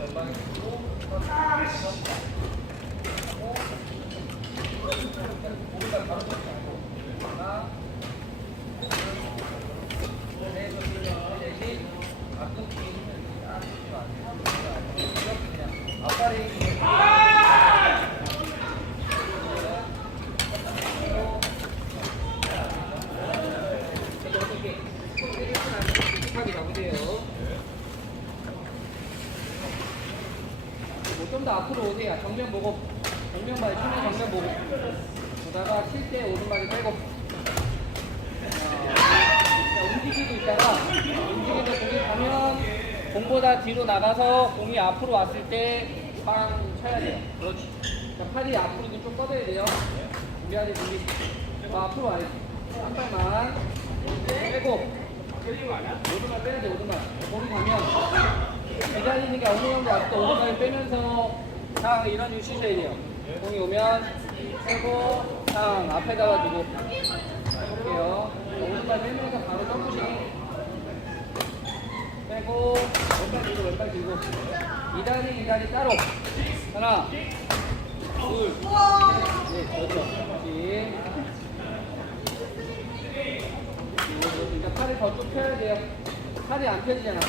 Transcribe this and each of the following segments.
왼발을 들고 오른발 바로 뻗지 말고 하나 그래서 지금 대신 앞꿈치 힘을 딱 주시면 안 돼요. 이렇게 그냥 앞발에 힘을 어떻게 하게 잡으세요. 뭐 좀 더 앞으로 오세요. 정면 보고 정면 봐요. 치면 정면 보고 보다가 칠 때 오른발을 빼고 자, 움직이고 있다가 움직이고 공이 가면 공보다 뒤로 나가서 공이 앞으로 왔을 때빵 쳐야 돼요. 그렇지. 자, 팔이 앞으로 좀 뻗어야 돼요. 준비하지 준비. 어, 앞으로 와야지. 한 발만 빼고 오른발 빼야 돼 오른발. 거기 가면 기다리는 게 어느 정도 때 오른발 빼면서 상 이런 유 쉬셔야 돼요. 공이 오면 빼고 상 앞에다가 두고. 볼게요. 오른발 빼면서 바로 점프식 빼고 왼발 들고 왼발 들고. 이다리 이다리 따로. 하나 둘셋넷 그렇죠. 그렇지 그러니까 팔을 더 쭉 펴야 돼요. 팔이 안 펴지잖아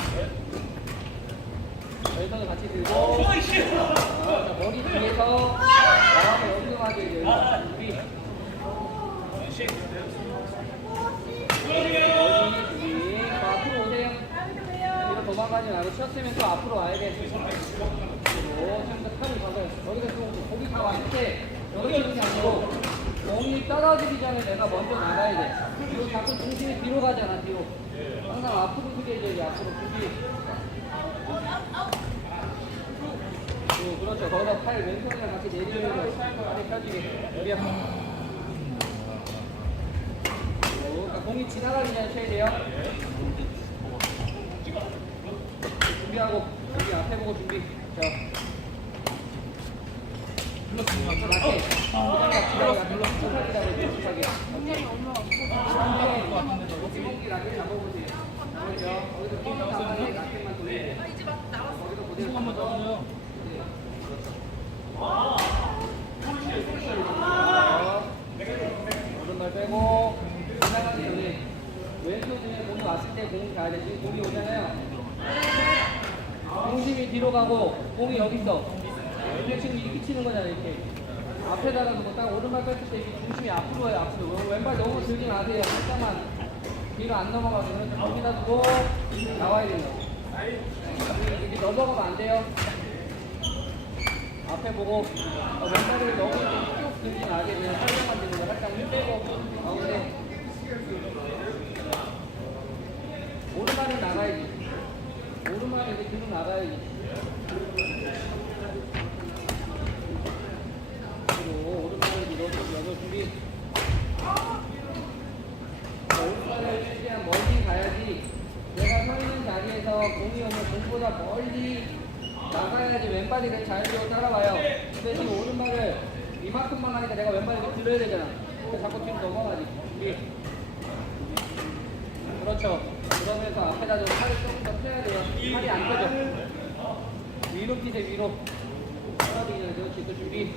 왼손을 같이 들고 아, 자, 머리 뒤에서 나와서 맞아야 돼요 앞으로 오세요. 뒤로 도망가지 말고 쉬었으면 또 앞으로 와야 돼. 여기서 공이 떨어지기 전에 내가 먼저 나가야 돼. 그리고 자꾸 중심이 뒤로 가잖아 뒤로. 항상 앞으로 크게 해줘야지 앞으로 준비 오, 그렇죠. 거기다 팔 왼손이랑 같이 내리면서 팔이 펴지게. 여기야. 오, 그러니까 공이 지나가기 전에 쳐야 돼요. 준비하고, 준비 앞에 보고 준비. 자. 맞게. 기다려, 눌러. 축하 기다려, 축하게. 목기 라켓 잡아보세요. 그렇죠. 거기서 핀 나가는 라켓만 돌리세요. 거기서 그대로 한번 잡아줘요. 오른발 빼고 지나가기 전에 왼손에 공이 왔을 때 공이 가야 돼. 지금 공이 오잖아요. 가고 공이 여기 있어. 이렇게 지금 이렇게 치는 거잖아 이렇게. 앞에다가 두고 딱 오른발 뺐을 때 이게 중심이 앞으로 와요 앞으로. 왼발 너무 들지 마세요. 살짝만 뒤로 안 넘어가게. 그래서 거기다 두고 나와야 돼요. 이렇게 넘어가면 안 돼요. 앞에 보고 어, 왼발을 너무 쭉 들지 말게 그냥 살짝만 들는 거 살짝 힘 빼고 가운데 오른발은 나가야지 오른발은 이제 뒤로 나가야지 공이 오면 공보다 멀리 나가야지 왼발이 내 자연적으로 따라와요. 근데 지금 오른발을 이만큼만 하니까 내가 왼발을 들어야 되잖아. 자꾸 뒤로 넘어가지. 그렇죠. 그러면서 앞에다 좀 팔을 조금 더 펴야 돼요. 팔이 안 펴져. 위로 피세 위로. 떨어지기 전에 그렇지. 또 준비.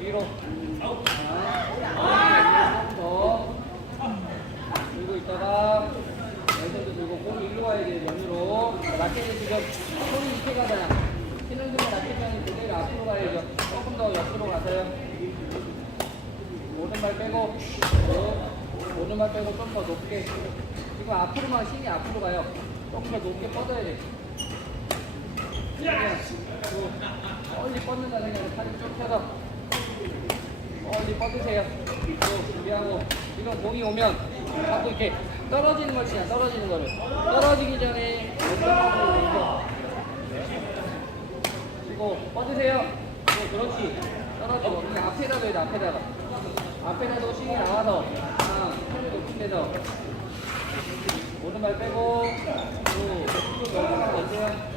위로. 자, 조금 더. 들고 있다가 왼손도 들고 공이 일로 와야 돼요 연으로 라켓이 지금 손이 이렇게 가잖아 순간 라켓이 그대로 앞으로 가야죠 조금 더 옆으로 가서요 오른발 빼고 쭉. 오른발 빼고 좀 더 높게 지금 앞으로만 힘이 앞으로 가요 조금 더 높게 뻗어야 돼 멀리 게 아니라 팔이 쭉 펴서 멀리 뻗으세요. 쭉 준비하고 지금 공이 오면 자꾸 이렇게 떨어지는 걸 치냐 떨어지는 거를. 떨어지기 전에 치고 뻗으세요. 네, 그렇지. 떨어지고 그냥 앞에다 둬야 돼 앞에다가. 앞에다 둬 힘이 나와서 아, 높은 데서. 오른발 빼고 쭉 넓은 얹으세요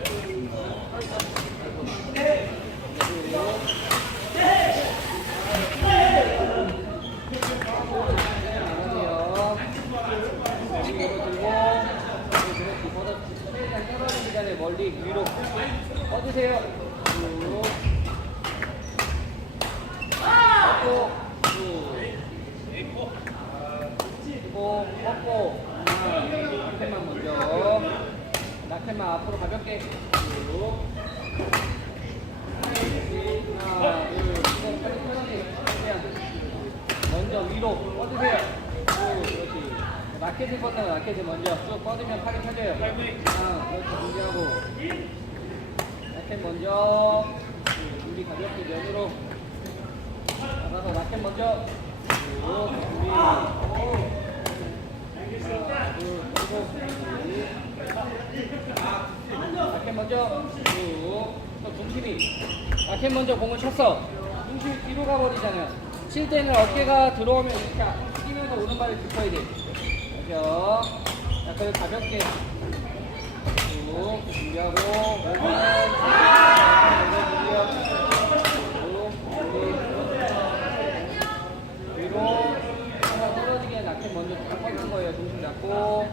나가세요. 여기 이거 들고, 여기 그렇지. 걷어, 최대한 떨어지기 전에 멀리 위로 뻗으세요. 쭉. 뻗고 쭉. 그리고 뻗고 하나, 라켓만 먼저. 라켓만 앞으로 가볍게 쭉. 하나, 둘, 셋, 빨리 편하게. 최대한. 먼저 위로 뻗으세요. 오, 그렇지. 라켓을 뻗는 라켓을 먼저 쭉 뻗으면 팔이 펴져요. 아, 그렇지. 준비하고. 라켓 먼저. 음, 준비 가볍게 면으로. 나가서 라켓 먼저. 쭉 준비. 오. 하나, 둘, 준비. 라켓 먼저. 쭉. 또 중심이. 라켓 먼저 공을 쳤어. 중심이 뒤로 가버리잖아요. 칠 때는 어깨가 들어오면 이렇게 뛰면서 오른발을 짚어야 돼. 그죠? 자, 그리고 가볍게 쭉 준비하고 왼발 위로 하나 떨어지게 라켓 먼저 쭉 뻗는 거예요. 중심 잡고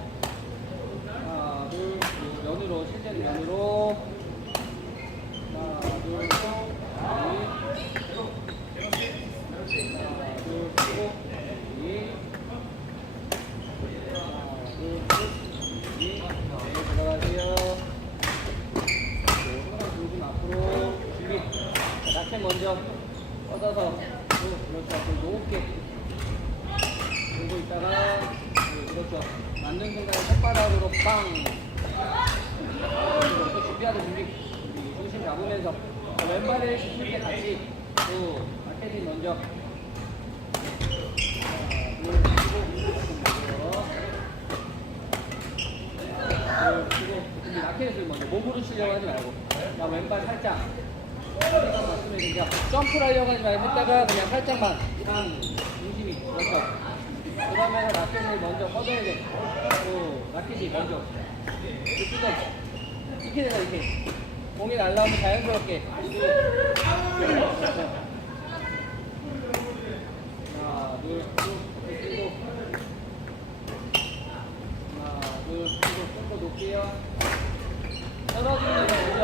하나 둘 쭉, 면으로 실제로 면으로 하나 둘 셋, 넷. 하나, 둘, 셋, 넷. 하나, 둘, 셋, 넷. 네, 들어가세요. 네, 손가락 조금 앞으로 준비. 자, 라켓 먼저 뻗어서 쭉, 그렇죠. 앞으로 높게 들고 있다가 네, 그렇죠. 맞는 순간에 손바닥으로 빵. 또 준비하는 준비. 중심 잡으면서 자, 왼발을 쉽게 같이 또 라켓이 먼저 라켓을 먼저 몸으로 치려고 하지 말고 나 왼발 살짝 그냥 점프를 하려고 하지 말고 했다가 그냥 살짝만 한 중심이 그렇죠 그러면 라켓을 먼저 뻗어야 돼 오, 라켓이 먼저 이렇게 이렇게 돼서 이렇게 공이 날라오면 자연스럽게 그렇죠. 하나, 둘, 쭉, 그리고 하나, 둘, 그리고 좀더 높게요. 떨어지는 거 먼저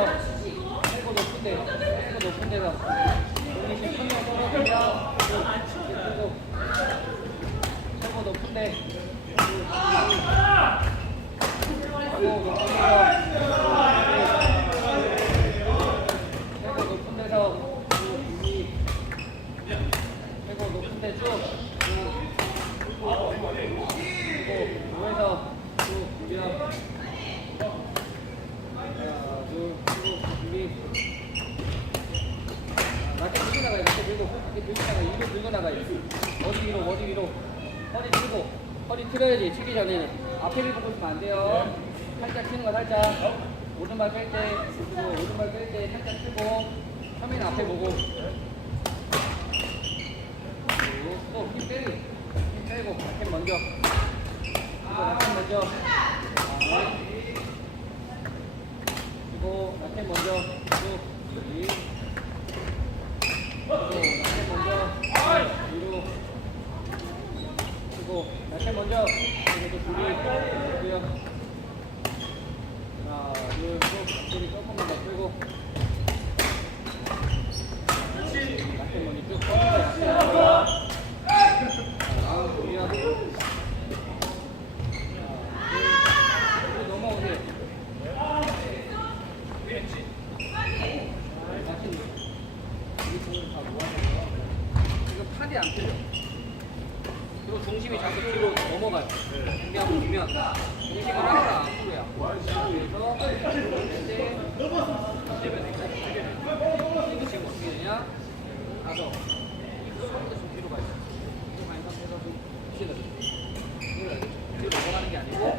최고 높은 데, 최고 높은 데서 공이 지금 떨어지면 그리고 최고 높은 데 최고 높은 데서 최고 높은 데서 준비 최고 높은 데 쭉. 그리고 위에서 쭉 준비하고. 하나, 둘, 그리고 준비. 자, 라켓 들고 나가요. 라켓 들고. 라켓 들고 나 가요. 위로. 머리 위로. 허리 들고. 허리 틀어야지. 치기 전에는. 앞에를 보고 있으면 안 돼요. 살짝 치는 거 살짝. 오른발 뺄 때, 오른발 뺄 때 살짝 치고. 화면 앞에 보고. 또힘 빼고 힘 빼고 라켓 먼저. 그리고 라켓 먼저. 아. 그리고 라켓 먼저. 쭉 여기 그리고 라켓 먼저 위로 그리고 라켓 먼저 그리고 또 준비 그리고요 하나 둘셋 앞뒤를 조금만 더 끌고 라켓 먼저 쭉 뻗어요 다음 준비하고 자, 넘어오세요. 마침 이 공을 다 모아서 지금 팔이 안 풀려. 그리고 중심이 자꾸 뒤로 넘어가요. 준비하고 보면 중심은 항상 앞으로야. 그래서 이때 이거 지금 어떻게 되냐? 가서 좀 뒤로 가요. 뒤로 가는 상태에서 좀 쉬는 뒤로 넘어가는 게 아니고